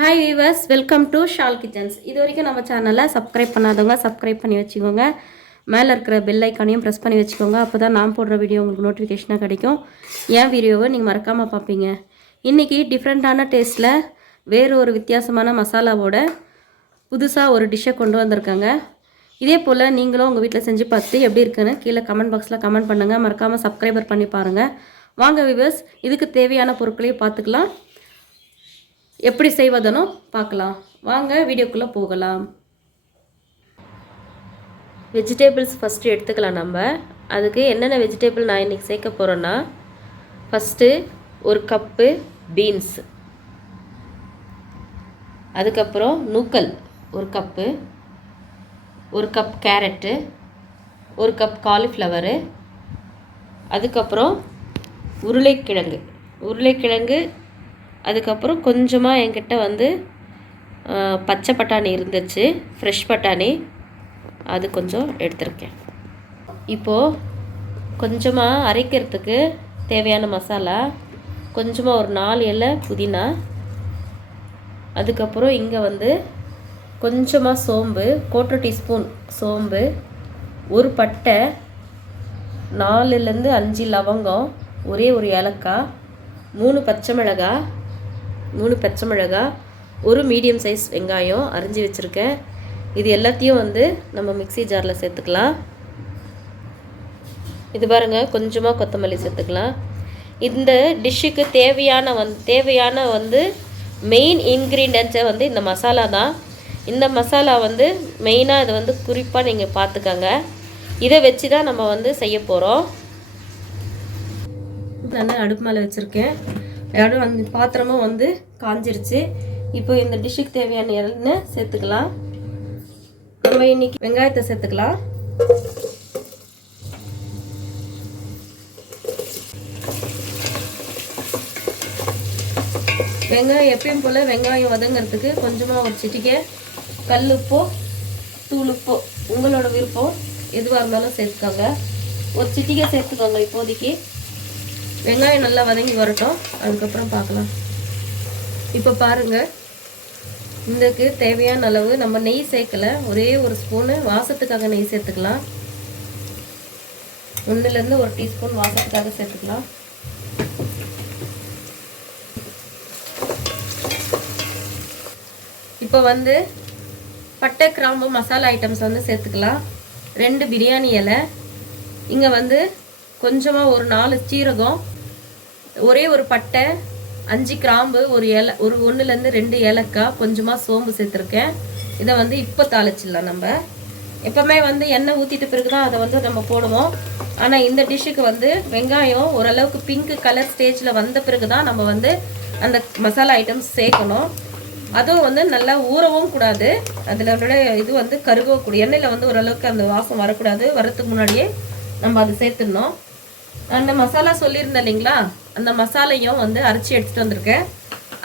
Hi viewers welcome to Shal kitchens இது வரைக்கும் நம்ம சேனலை சப்ஸ்கிரைப் பண்ணாதவங்க சப்ஸ்கிரைப் பண்ணி வச்சுக்கோங்க. மேலே இருக்கிற பெல் ஐக்கானையும் ப்ரெஸ் பண்ணி வச்சுக்கோங்க. அப்போ தான் நான் போடுற வீடியோ உங்களுக்கு நோட்டிஃபிகேஷனாக கிடைக்கும். என் வீடியோவை நீங்கள் மறக்காமல் பார்ப்பீங்க. இன்றைக்கி டிஃப்ரெண்ட்டான டேஸ்ட்டில் வேறு ஒரு வித்தியாசமான மசாலாவோட புதுசாக ஒரு டிஷ்ஷை கொண்டு வந்திருக்காங்க. இதே போல் நீங்களும் உங்கள் வீட்டில் செஞ்சு பார்த்து எப்படி இருக்குன்னு கீழே கமெண்ட் பாக்ஸில் கமெண்ட் பண்ணுங்கள் மறக்காமல் சப்ஸ்கிரைபர் பண்ணி பாருங்கள் வாங்க விவர்ஸ் இதுக்கு தேவையான பொருட்களையும் பார்த்துக்கலாம். எப்படி செய்வதனோ பார்க்கலாம். வாங்க வீடியோக்குள்ளே போகலாம். வெஜிடேபிள்ஸ் ஃபஸ்ட்டு எடுத்துக்கலாம் நம்ம. அதுக்கு என்னென்ன வெஜிடேபிள் நான் இன்றைக்கி சேர்க்க போகிறேன்னா ஃபஸ்ட்டு ஒரு கப்பு பீன்ஸ் அதுக்கப்புறம் நூக்கல் ஒரு கப்பு ஒரு கப் கேரட்டு ஒரு கப் காலிஃப்ளவரு அதுக்கப்புறம் உருளைக்கிழங்கு. உருளைக்கிழங்கு அதுக்கப்புறம் கொஞ்சமாக என்கிட்ட வந்து பச்சை பட்டாணி இருந்துச்சு ஃப்ரெஷ் பட்டாணி. அது கொஞ்சம் எடுத்திருக்கேன். இப்போது கொஞ்சமாக அரைக்கிறதுக்கு தேவையான மசாலா கொஞ்சமாக ஒரு நாலு இலை புதினா அதுக்கப்புறம் இங்கே வந்து கொஞ்சமாக சோம்பு கோட்டர் டீஸ்பூன் சோம்பு ஒரு பட்டை நாலுலேருந்து அஞ்சு லவங்கம் ஒரே ஒரு ஏலக்காய் மூணு பச்சை மிளகாய் மூணு பச்சை மிளகாய் ஒரு மீடியம் சைஸ் வெங்காயம் அரிஞ்சு வச்சுருக்கேன். இது எல்லாத்தையும் வந்து நம்ம மிக்ஸி ஜாரில் சேர்த்துக்கலாம். இது பாருங்கள் கொஞ்சமாக கொத்தமல்லி சேர்த்துக்கலாம். இந்த டிஷ்ஷுக்கு தேவையான வந் தேவையான வந்து மெயின் இன்க்ரீடியன்ட்ஸை வந்து இந்த மசாலா தான். இந்த மசாலா வந்து மெயினாக இது வந்து குறிப்பாக நீங்கள் பார்த்துக்கங்க இதை வச்சு தான் நம்ம வந்து செய்ய போகிறோம் நான் அடுப்பு மேலே வச்சுருக்கேன். இடம் வந்து பாத்திரமும் வந்து காஞ்சிருச்சு. இப்போ இந்த டிஷ்ஷுக்கு தேவையான எண்ணெய் சேர்த்துக்கலாம். நம்ம இன்னைக்கு வெங்காயத்தை சேர்த்துக்கலாம். வெங்காயம் எப்பயும் போல் வெங்காயம் வதங்கிறதுக்கு கொஞ்சமாக ஒரு சிட்டிக்கை கல்லுப்போ தூளுப்போ உங்களோட விருப்பம் எதுவாக இருந்தாலும் சேர்த்துக்கோங்க. ஒரு சிட்டிக்கை சேர்த்துக்கோங்க இப்போதைக்கு. வெங்காயம் நல்லா வதங்கி வரட்டும். அதுக்கப்புறம் பார்க்கலாம். இப்போ பாருங்கள் இதுக்கு தேவையான அளவு நம்ம நெய் சேர்க்கல. ஒரே ஒரு ஸ்பூனு வாசத்துக்காக நெய் சேர்த்துக்கலாம். ஒன்றுலேருந்து ஒரு டீஸ்பூன் வாசத்துக்காக சேர்த்துக்கலாம். இப்போ வந்து பட்டை கிராம்பு மசாலா ஐட்டம்ஸ் வந்து சேர்த்துக்கலாம். ரெண்டு பிரியாணி இலை. இங்கே வந்து கொஞ்சமாக ஒரு நாலு சீரகம் ஒரே ஒரு பட்டை அஞ்சு கிராம்பு ஒரு இல ஒரு ஒன்றுலேருந்து ரெண்டு ஏலக்காய் கொஞ்சமாக சோம்பு சேர்த்துருக்கேன். இதை வந்து இப்போ தாளிச்சிடலாம் நம்ம. எப்போவுமே வந்து எண்ணெய் ஊற்றிட்ட பிறகு தான் அதை வந்து நம்ம போடுவோம். ஆனால் இந்த டிஷ்ஷுக்கு வந்து வெங்காயம் ஓரளவுக்கு பிங்க் கலர் ஸ்டேஜில் வந்த பிறகு தான் நம்ம வந்து அந்த மசாலா ஐட்டம்ஸ் சேர்க்கணும். அதுவும் வந்து நல்லா ஊறவும் கூடாது. அதில் இது வந்து கருகக்கூடிய எண்ணெயில் வந்து ஓரளவுக்கு அந்த வாசம் வரக்கூடாது. வரத்துக்கு முன்னாடியே நம்ம அதை சேர்த்துடணும். அந்த மசாலா சொல்லியிருந்தேன் இல்லைங்களா? அந்த மசாலையும் வந்து அரைச்சி எடுத்துகிட்டு வந்திருக்கேன்.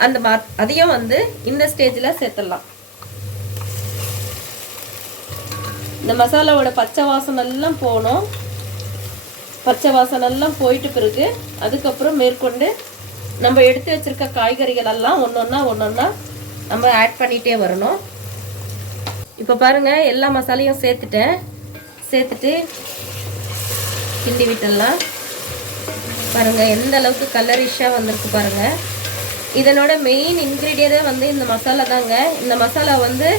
அந்த மா அதையும் வந்து இந்த ஸ்டேஜில் சேர்த்துடலாம். இந்த மசாலாவோட பச்சை வாசம் எல்லாம் போகணும். பச்சை வாசனெல்லாம் போயிட்டு பிறகு அதுக்கப்புறம் மேற்கொண்டு நம்ம எடுத்து வச்சுருக்க காய்கறிகள் எல்லாம் ஒன்று ஒன்றா நம்ம ஆட் பண்ணிகிட்டே வரணும். இப்போ பாருங்கள் எல்லா மசாலையும் சேர்த்துட்டேன். சேர்த்துட்டு கிண்டி விட்டுடலாம். பாருங்கள் எந்த அளவுக்கு கலரிஷாக வந்திருக்கு பாருங்கள் இதனோட மெயின் இன்க்ரீடியண்டே வந்து இந்த மசாலா தாங்க. இந்த மசாலா வந்து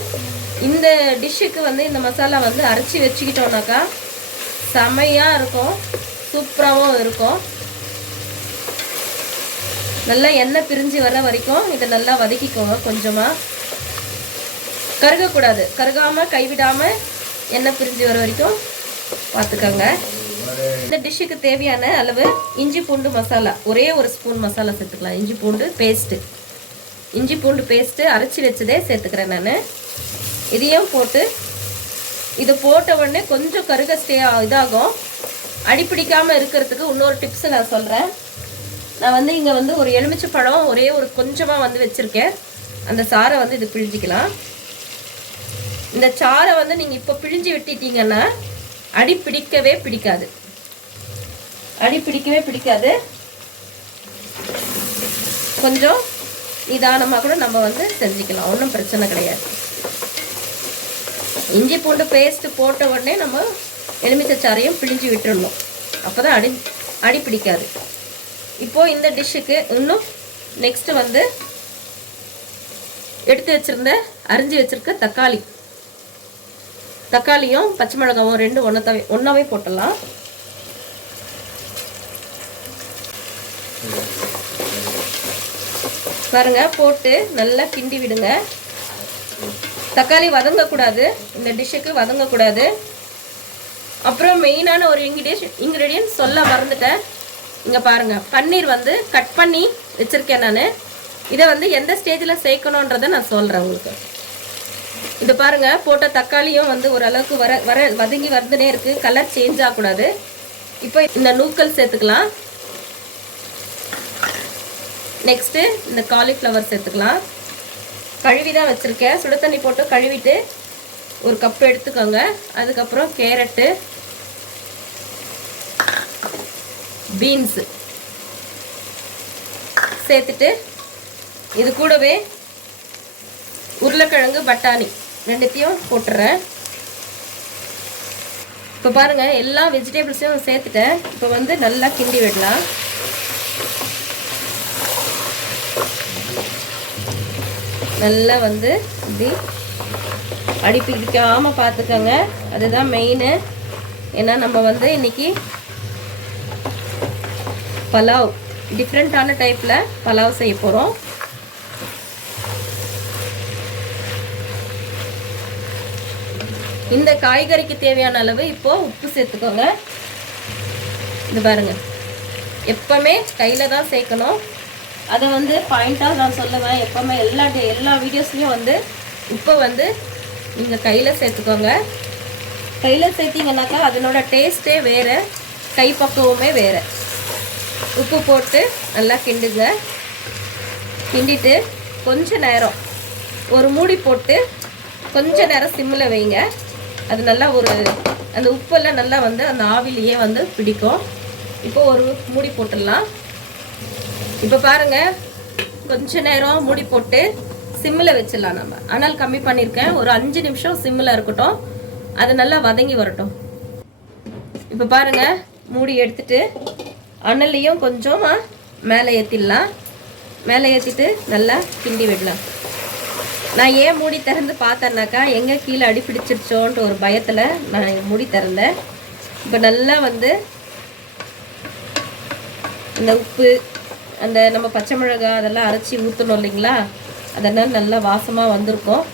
இந்த டிஷ்ஷுக்கு வந்து இந்த மசாலா வந்து அரைச்சி வச்சுக்கிட்டோம்னாக்கா செமையாக இருக்கும். சூப்பராகவும் இருக்கும். நல்லா எண்ணெய் பிரிஞ்சு வர வரைக்கும் இதை நல்லா வதக்கிக்கோங்க கொஞ்சமாக கருகக்கூடாது. கருகாமல் கைவிடாமல் எண்ணெய் பிரிஞ்சு வர வரைக்கும் பார்த்துக்கோங்க இந்த டிஷ்ஷுக்கு தேவையான அளவு இஞ்சி பூண்டு மசாலா. ஒரே ஒரு ஸ்பூன் மசாலா சேர்த்துக்கலாம். இஞ்சி பூண்டு பேஸ்ட்டு இஞ்சி பூண்டு பேஸ்ட்டு அரைச்சி வச்சதே சேர்த்துக்கிறேன் நான். இதையும் போட்டு இதை போட்ட உடனே கொஞ்சம் கருக ஸ்டே இதாகும். அடிப்பிடிக்காமல் இருக்கிறதுக்கு இன்னொரு டிப்ஸை நான் சொல்கிறேன் நான் வந்து இங்கே வந்து ஒரு எலுமிச்சை பழம் ஒரே ஒரு கொஞ்சமாக வந்து வச்சுருக்கேன். அந்த சாரை வந்து இது பிழிஞ்சிக்கலாம். இந்த சாரை வந்து நீங்கள் இப்போ பிழிஞ்சு விட்டுட்டீங்கன்னா அடி பிடிக்கவே பிடிக்காது. அடி பிடிக்கவே பிடிக்காது. கொஞ்சம் நிதானமாக கூட நம்ம வந்து செஞ்சுக்கலாம். ஒன்றும் பிரச்சனை கிடையாது. இஞ்சி பூண்டு பேஸ்ட்டு போட்ட உடனே நம்ம எலுமிச்சைச்சாறையும் பிழிஞ்சு விட்டுடணும் அப்போ தான் அடி அடி பிடிக்காது. இப்போது இந்த டிஷ்ஷுக்கு இன்னும் நெக்ஸ்ட்டு வந்து எடுத்து வச்சுருந்த அரிஞ்சு வச்சுருக்க தக்காளி. தக்காளியும் பச்சை மிளகாவும் ரெண்டு ஒன்றத்தாவே ஒன்றாவே போட்டுடலாம். பாருங்க போட்டு நல்லா கிண்டி விடுங்க. தக்காளி வதங்கக்கூடாது. இந்த டிஷ்ஷுக்கு வதங்கக்கூடாது. அப்புறம் மெயினான ஒரு இன்கிரிடியன்ஸ் இன்க்ரீடியன்ட் சொல்ல மறந்துட்டேன். இங்கே பாருங்கள் பன்னீர் வந்து கட் பண்ணி வச்சுருக்கேன் நான். இதை வந்து எந்த ஸ்டேஜில் சேர்க்கணுன்றதை நான் சொல்கிறேன் உங்களுக்கு. இது பாருங்க போட்ட தக்காளியும் வந்து ஓரளவுக்கு வர வர வதங்கி வந்துனே இருக்கு. கலர் சேஞ்ச் ஆகக்கூடாது. இப்போ இந்த நூக்கல் சேர்த்துக்கலாம். நெக்ஸ்ட்டு இந்த காலிஃப்ளவர் சேர்த்துக்கலாம். கழுவி தான் வச்சுருக்கேன். சுடு தண்ணி போட்டு கழுவிட்டு ஒரு கப் எடுத்துக்கோங்க. அதுக்கப்புறம் கேரட்டு பீன்ஸு சேர்த்துட்டு இது கூடவே உருளைக்கிழங்கு பட்டாணி. ரெண்டுத்தையும் போட்டுறேன். இப்போ பாருங்கள் எல்லா வெஜிடபிள்ஸையும் சேர்த்துட்டேன். இப்போ வந்து நல்லா கிண்டி விடலாம். நல்லா வந்து இப்படி அடிப்பு பிடிக்காமல் பார்த்துக்கோங்க. அதுதான் மெயினு ஏன்னா நம்ம வந்து இன்றைக்கி பலாவ் டிஃப்ரெண்ட்டான டைப்பில் பலாவ் செய்ய போகிறோம் இந்த காய்கறிக்கு தேவையான அளவு இப்போ உப்பு சேர்த்துக்கோங்க. இது பாருங்க. எப்பவுமே கையில் தான் சேர்க்கணும். அதை வந்து பாயிண்ட்டாக நான் சொல்லுவேன். எப்பவுமே எல்லா டே- எல்லா வீடியோஸ்லேயும் வந்து உப்பை வந்து நீங்கள் கையில் சேர்த்துக்கோங்க. கையில் சேர்த்திங்கனாக்கா அதனோட டேஸ்ட்டே வேறு கைப்பக்குவமே வேறு. உப்பு போட்டு நல்லா கிண்டுங்க. கிண்டிட்டு கொஞ்ச நேரம் ஒரு மூடி போட்டு கொஞ்ச நேரம் சிம்மில் வைங்க. அது நல்லா ஒரு அந்த உப்பெல்லாம் நல்லா வந்து அந்த ஆவிலேயே வந்து பிடிக்கும். இப்போ ஒரு மூடி போட்டுடலாம். இப்போ பாருங்கள் கொஞ்ச நேரம் மூடி போட்டு சிம்மில் வச்சிடலாம் நம்ம. ஆனால் கம்மி பண்ணியிருக்கேன். ஒரு அஞ்சு நிமிஷம் சிம்மில் இருக்கட்டும். அது நல்லா வதங்கி வரட்டும். இப்போ பாருங்கள் மூடி எடுத்துட்டு அனல்லையும் கொஞ்சமாக மேலே ஏற்றிடலாம் மேலே ஏற்றிட்டு நல்லா கிண்டி விடலாம். நான் ஏன் மூடி திறந்து பார்த்தேன்னாக்கா எங்கே கீழே அடி பிடிச்சிருச்சோன்ட்டு ஒரு பயத்தில் நான் மூடி திறந்தேன். இப்போ நல்லா வந்து இந்த உப்பு அந்த நம்ம பச்சை மிளகாய் அதெல்லாம் அரைச்சி ஊற்றணும் இல்லைங்களா? அதெல்லாம் நல்லா வாசமாக வந்திருக்கும்.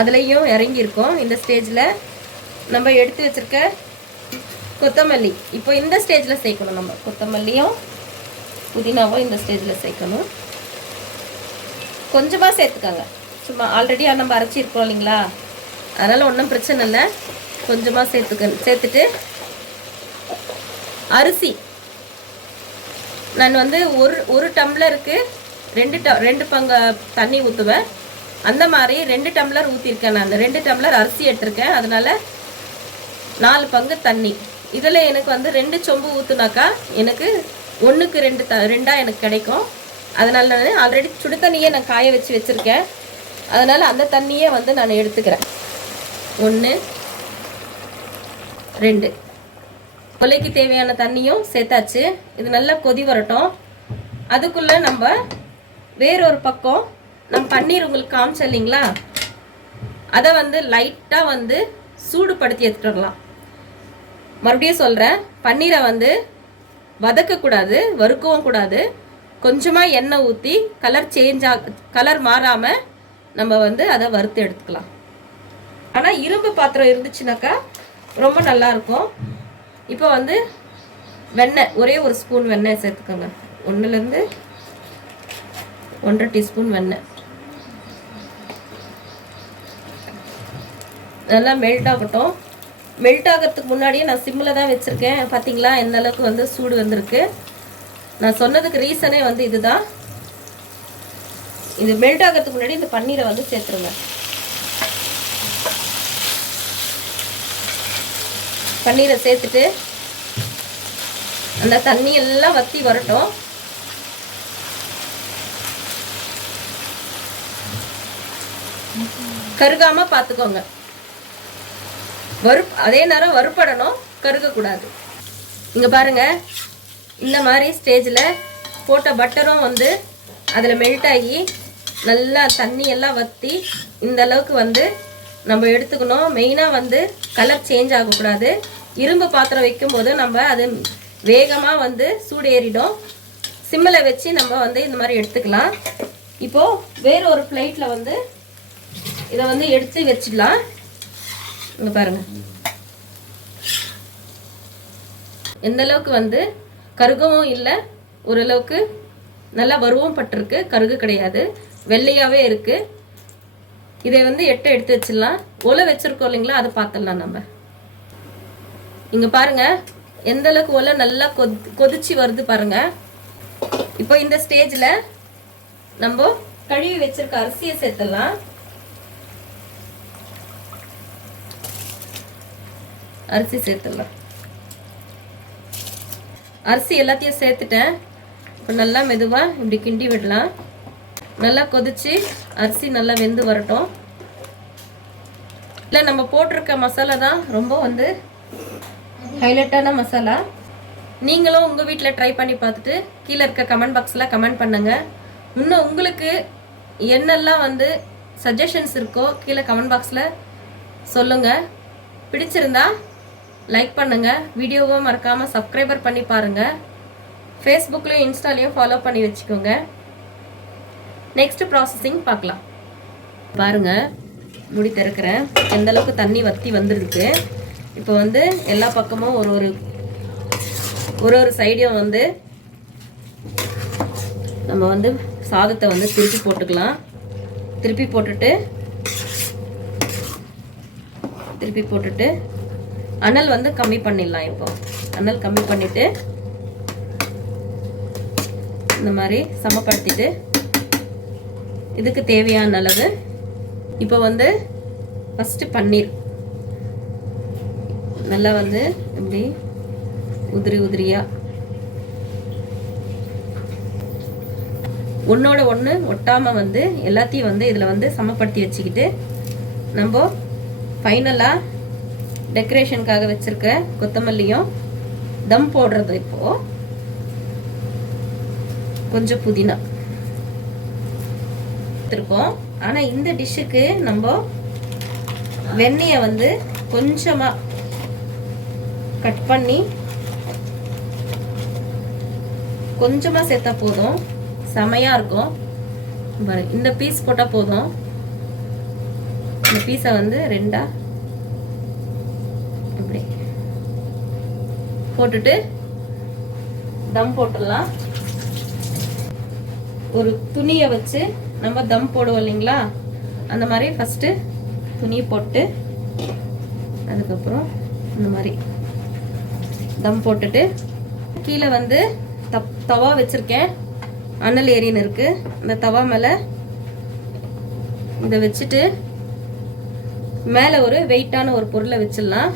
அதுலேயும் இறங்கியிருக்கும். இந்த ஸ்டேஜில் நம்ம எடுத்து வச்சுருக்க கொத்தமல்லி. இப்போ இந்த ஸ்டேஜில் சேர்க்கணும் நம்ம. கொத்தமல்லியும் புதினாவும் இந்த ஸ்டேஜில் சேர்க்கணும். கொஞ்சமாக சேர்த்துக்கோங்க. சும்மா ஆல்ரெடி நம்ம அரைச்சிருக்கோம் இல்லைங்களா? அதனால் ஒன்றும் பிரச்சனை இல்லை. கொஞ்சமாக சேர்த்துக்க சேர்த்துட்டு அரிசி. நான் வந்து ஒரு ஒரு டம்ளருக்கு ரெண்டு ட ரெண்டு பங்கு தண்ணி ஊற்றுவேன் அந்த மாதிரி ரெண்டு டம்ளர் ஊற்றிருக்கேன் நான். ரெண்டு டம்ளர் அரிசி எடுத்திருக்கேன். அதனால் நாலு பங்கு தண்ணி. இதில் எனக்கு வந்து ரெண்டு சொம்பு ஊற்றுனாக்கா எனக்கு ஒன்றுக்கு ரெண்டு த ரெண்டாக எனக்கு கிடைக்கும். அதனால் நான் ஆல்ரெடி சுடு தண்ணியே நான் காய வச்சு வச்சுருக்கேன். அதனால் அந்த தண்ணியே வந்து நான் எடுத்துக்கிறேன். ஒன்று ரெண்டு. கொலைக்கு தேவையான தண்ணியும் சேர்த்தாச்சு. இது நல்லா கொதி வரட்டும். அதுக்குள்ளே நம்ம வேறொரு பக்கம் நம்ம பன்னீர் உங்களுக்கு காமிச்சோம் இல்லைங்களா? அதை வந்து லைட்டாக வந்து சூடுபடுத்தி எடுத்துடலாம். மறுபடியும் சொல்கிறேன் பன்னீரை வந்து வதக்கக்கூடாது வறுக்கவும் கூடாது. கொஞ்சமாக எண்ணெய் ஊற்றி கலர் சேஞ்ச் ஆ கலர் மாறாமல் நம்ம வந்து அதை வறுத்து எடுத்துக்கலாம். ஆனால் இரும்பு பாத்திரம் இருந்துச்சுனாக்கா ரொம்ப நல்லா இருக்கும். இப்போ வந்து வெண்ணெய் ஒரே ஒரு ஸ்பூன் வெண்ணெய் சேர்த்துக்கோங்க. ஒன்றுலேருந்து ஒன்றரை டீஸ்பூன் வெண்ணெய். நல்லா மெல்ட் ஆகட்டும். மெல்ட் ஆகிறதுக்கு முன்னாடியே நான் சிம்மில் தான் வச்சுருக்கேன். பார்த்தீங்களா எந்த அளவுக்கு வந்து சூடு வந்திருக்கு. நான் சொன்னதுக்கு ரீசனே வந்து இதுதான். இது மெல்ட் ஆகிறதுக்கு முன்னாடி இந்த பன்னீரை வந்து சேர்த்துருங்க. பன்னீரை சேர்த்துட்டு அந்த தண்ணி எல்லாம் வத்தி வரட்டும். கருகாம பார்த்துக்கோங்க. வறு அதே நேரம் வறுப்படணும் கருகக்கூடாது. இங்கே பாருங்க இந்த மாதிரி ஸ்டேஜில் போட்ட பட்டரும் வந்து அதில் மெல்ட் ஆகி நல்லா தண்ணி எல்லாம் வற்றி இந்த அளவுக்கு வந்து நம்ம எடுத்துக்கணும். மெயினாக வந்து கலர் சேஞ்ச் ஆகக்கூடாது. இரும்பு பாத்திரம் வைக்கும்போது நம்ம அது வேகமாக வந்து சூடு ஏறிடும் சிம்மில் வச்சு நம்ம வந்து இந்த மாதிரி எடுத்துக்கலாம். இப்போது வேறு ஒரு பிளேட்டில் வந்து இதை வந்து எடுத்து வச்சுக்கலாம். இங்கே பாருங்கள் எந்த அளவுக்கு வந்து கருகவும் இல்லை ஓரளவுக்கு நல்லா வருவம் பட்டிருக்கு. கருகு கிடையாது. வெள்ளையாகவே இருக்குது இதை வந்து எட்டை எடுத்து வச்சிடலாம். ஒலை வச்சிருக்கோம் இல்லைங்களா அதை பார்த்துடலாம் நம்ம. இங்கே பாருங்க எந்த அளவுக்கு ஒலை நல்லா கொதி கொதிச்சு வருது பாருங்க. இப்போ இந்த ஸ்டேஜில் நம்ம கழுவி வச்சிருக்க அரிசியை சேர்த்துடலாம். அரிசி சேர்த்துடலாம். அரிசி எல்லாத்தையும் சேர்த்துட்டேன். இப்போ நல்லா மெதுவாக இப்படி கிண்டி விடலாம். நல்லா கொதிச்சு அரிசி நல்லா வெந்து வரட்டும். இல்லை நம்ம போட்டிருக்க மசாலா தான் ரொம்ப வந்து ஹைலைட்டான மசாலா. நீங்களும் உங்கள் வீட்டில் ட்ரை பண்ணி பார்த்துட்டு கீழே இருக்க கமெண்ட் பாக்ஸில் கமெண்ட் பண்ணுங்கள் இன்னும் உங்களுக்கு என்னெல்லாம் வந்து சஜஷன்ஸ் இருக்கோ கீழே கமெண்ட் பாக்ஸில் சொல்லுங்கள் பிடிச்சிருந்தா லைக் பண்ணுங்கள் வீடியோவும் மறக்காமல் சப்ஸ்கிரைபர் பண்ணி பாருங்கள் ஃபேஸ்புக்லேயும் இன்ஸ்டாலையும் ஃபாலோ பண்ணி வச்சுக்கோங்க. நெக்ஸ்ட் ப்ராசஸிங் பார்க்கலாம். பாருங்கள் முடி திறக்கிறேன். எந்த அளவுக்கு தண்ணி வத்தி வந்துருக்கு. இப்போ வந்து எல்லா பக்கமும் ஒரு ஒரு ஒரு ஒரு சைடையும் வந்து நம்ம வந்து சாதத்தை வந்து திருப்பி போட்டுக்கலாம். திருப்பி போட்டுட்டு திருப்பி போட்டுட்டு அனல் வந்து கம்மி பண்ணிடலாம் இப்போ. அனல் கம்மி பண்ணிவிட்டு இந்த மாதிரி சமப்படுத்திட்டு இதுக்கு தேவையான அளவு இப்போ வந்து ஃபஸ்ட்டு பன்னீர். நல்லா வந்து இப்படி உதிரி உதிரியாக ஒன்றோட ஒன்று ஒட்டாமல் வந்து எல்லாத்தையும் வந்து இதில் வந்து சமப்படுத்தி வச்சுக்கிட்டு நம்ம ஃபைனலாக டெக்கரேஷனுக்காக வச்சுருக்க கொத்தமல்லியும் தம் போடுறது இப்போது கொஞ்சம் புதினா. எடுத்திருக்கோம். ஆனால் இந்த டிஷ்ஷுக்கு நம்ம வெண்ணெயை வந்து கொஞ்சமாக கட் பண்ணி கொஞ்சமாக சேர்த்தா போதும். செமையாக இருக்கும். பாரு இந்த பீஸ் போட்டால் போதும். இந்த பீஸை வந்து ரெண்டா இப்படி போட்டுட்டு தம் போட்டுடலாம். ஒரு துணியை வச்சு நம்ம தம் போடுவோம் இல்லைங்களா? அந்த மாதிரி ஃபஸ்ட்டு துணி போட்டு அதுக்கப்புறம் இந்த மாதிரி தம் போட்டுட்டு கீழே வந்து தப் தவா வச்சுருக்கேன். அனல் ஏரின்னு இருக்குது அந்த தவா மேலே இதை வச்சுட்டு மேலே ஒரு வெயிட்டான ஒரு பொருளை வச்சிடலாம்.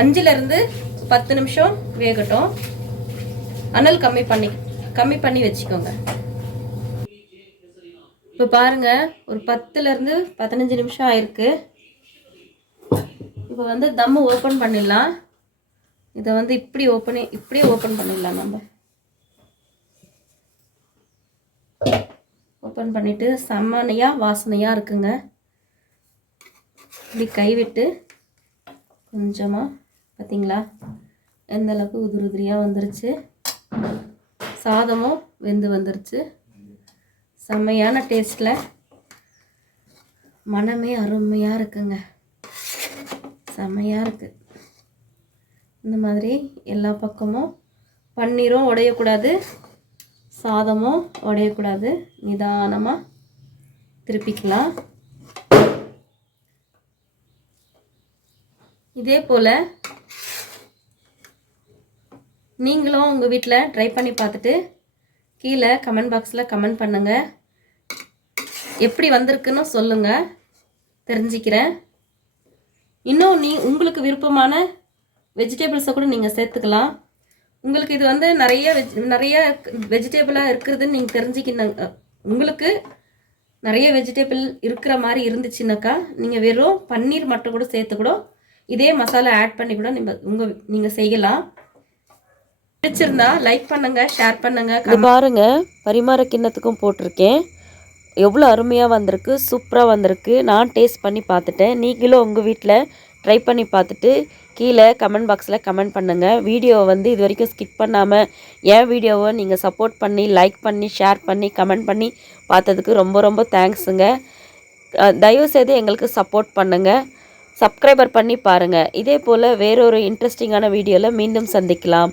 அஞ்சுலேருந்து பத்து நிமிஷம் வேகட்டும். அனல் கம்மி பண்ணி கம்மி பண்ணி வச்சுக்கோங்க. இப்போ பாருங்க ஒரு பத்துலேருந்து பதினஞ்சு நிமிஷம் ஆயிருக்கு. இப்போ வந்து தம்மு ஓப்பன் பண்ணிடலாம். இதை வந்து இப்படி ஓப்பனே இப்படியே ஓப்பன் பண்ணிடலாம் நம்ம. ஓப்பன் பண்ணிவிட்டு செம்மனையாக வாசனையாக இருக்குங்க. இப்படி கைவிட்டு கொஞ்சமாக பார்த்தீங்களா எந்த அளவுக்கு உதிரி உதிரியாக வந்துருச்சு. சாதமும் வெந்து வந்துருச்சு. செம்மையான டேஸ்ட்டில் மனமே அருமையாக இருக்குங்க. செம்மையாக இருக்குது இந்த மாதிரி எல்லா பக்கமும் பன்னீரும் உடையக்கூடாது சாதமும் உடையக்கூடாது. நிதானமாக திருப்பிக்கலாம். இதே போல் நீங்களும் உங்கள் வீட்டில் ட்ரை பண்ணி பார்த்துட்டு கீழே கமெண்ட் பாக்ஸில் கமெண்ட் பண்ணுங்கள் எப்படி வந்திருக்குன்னு சொல்லுங்கள் தெரிஞ்சுக்கிறேன். இன்னும் நீ உங்களுக்கு விருப்பமான வெஜிடபிள்ஸை கூட நீங்கள் சேர்த்துக்கலாம். உங்களுக்கு இது வந்து நிறைய வெஜ் நிறைய வெஜிடபிளாக இருக்கிறதுன்னு நீங்கள் தெரிஞ்சுக்கணும் உங்களுக்கு நிறைய வெஜிடபிள் இருக்கிற மாதிரி இருந்துச்சுனாக்கா நீங்கள் வெறும் பன்னீர் மட்டும் கூட சேர்த்து கூட இதே மசாலா ஆட் பண்ணி கூட நீங்கள் உங்கள் நீங்கள் செய்யலாம். பிடிச்சிருந்தா லைக் பண்ணுங்க ஷேர் பண்ணுங்க இது பாருங்க பரிமாற கிண்ணத்துக்கும் போட்டிருக்கேன். எவ்வளோ அருமையாக வந்திருக்கு சூப்பராக வந்திருக்கு. நான் டேஸ்ட் பண்ணி பார்த்துட்டேன். நீங்களும் உங்கள் வீட்டில் ட்ரை பண்ணி பார்த்துட்டு கீழே கமெண்ட் பாக்ஸில் கமெண்ட் பண்ணுங்கள் வீடியோவை வந்து இது வரைக்கும் ஸ்கிப் பண்ணாமல் என் வீடியோவை நீங்கள் சப்போர்ட் பண்ணி லைக் பண்ணி ஷேர் பண்ணி கமெண்ட் பண்ணி பார்த்ததுக்கு ரொம்ப ரொம்ப தேங்க்ஸுங்க தயவுசெய்து எங்களுக்கு சப்போர்ட் பண்ணுங்கள் சப்ஸ்கிரைபர் பண்ணி பாருங்கள் இதே போல் வேறொரு இன்ட்ரெஸ்டிங்கான வீடியோவில் மீண்டும் சந்திக்கலாம்.